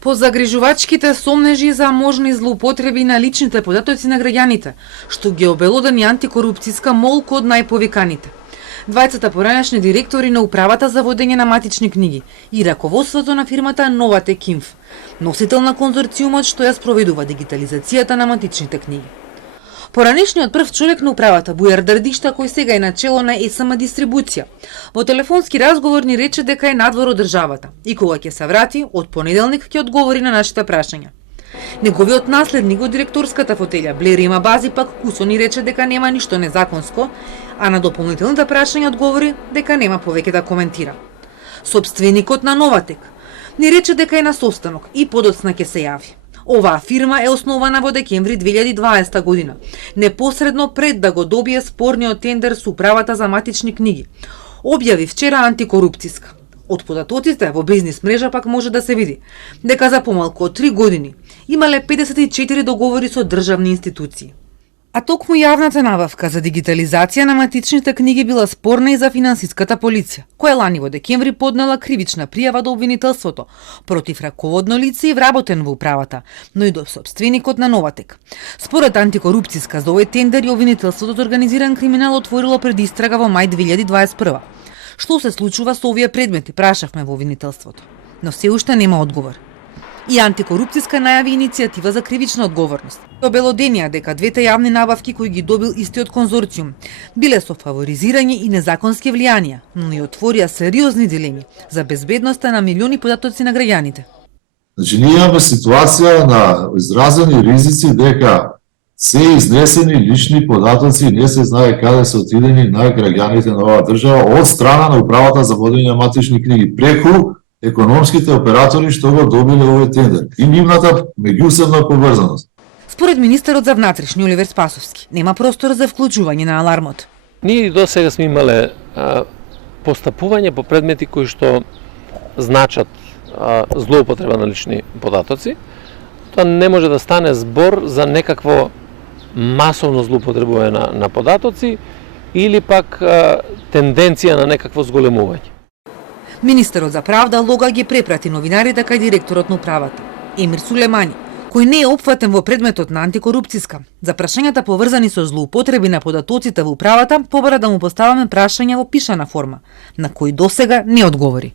По загрижувачките сомнежи за можни злоупотреби на личните податоци на граѓаните, што ги обелодени антикорупцијска молка од најповиканите. Двајцата поранешни директори на управата за водење на матични книги и раководството на фирмата Новатек Инф, носител на конзорциумот што ја спроведува дигитализацијата на матичните книги. Поранешниот прв човек на управата, Бујар Дардишта, кој сега е начело на СМ Дистрибуција, во телефонски разговор ни рече дека е надвор од државата и кога ќе се врати, од понеделник ќе одговори на нашите прашања. Неговиот наследник во директорската фотелја, Блери Мабази, пак кусо ни рече дека нема ништо незаконско, а на дополнителните прашања одговори дека нема повеќе да коментира. Сопственикот на Новатек ни рече дека е на состанок и подоцна ќе се јави. Оваа фирма е основана во декември 2020 година, непосредно пред да го добие спорниот тендер со управата за матични книги. Објави вчера антикорупцијска. Од податоците во бизнис мрежа пак може да се види дека за помалку од 3 години имале 54 договори со државни институции. А токму јавната набавка за дигитализација на матичните книги била спорна и за финансиската полиција, која лани во декември поднела кривична пријава до обвинителството против раководно лице и вработен во управата, но и до сопственикот на Новатек. Според антикорупцијска за овој тендер и обвинителството од организиран криминал отворило предистрага во мај 2021. Што се случува со овие предмети, прашавме во обвинителството, но се уште нема одговор. И антикорупцијска најави иницијатива за кривична одговорност. Обелоденија дека двете јавни набавки кои ги добил истиот конзорциум биле со фаворизирање и незаконски влијанија, но и отворија сериозни дилеми за безбедноста на милиони податоци на граѓаните. Значи, ние имаме ситуација на изразени ризици дека се изнесени лични податоци не се знае каде се отидени на граѓаните на оваа држава од страна на управата за водење на матични книги преку економските оператори што го добиле овој тендер и нивната меѓусебна поврзаност. Според министерот за внатрешни Оливер Спасовски, нема простор за вклучување на алармот. Ние и до сега сме имале постапување по предмети кои што значат злоупотреба на лични податоци. Тоа не може да стане збор за некакво масовно злоупотребување на податоци или пак тенденција на некакво зголемување. Министерот за правда Лога ги препрати новинарите кај директорот на управата, Емир Сулемани, кој не е опфатен во предметот на антикорупцијска. За прашањата поврзани со злоупотреби на податоците во управата, побара да му поставаме прашања во пишана форма, на кои досега не одговори.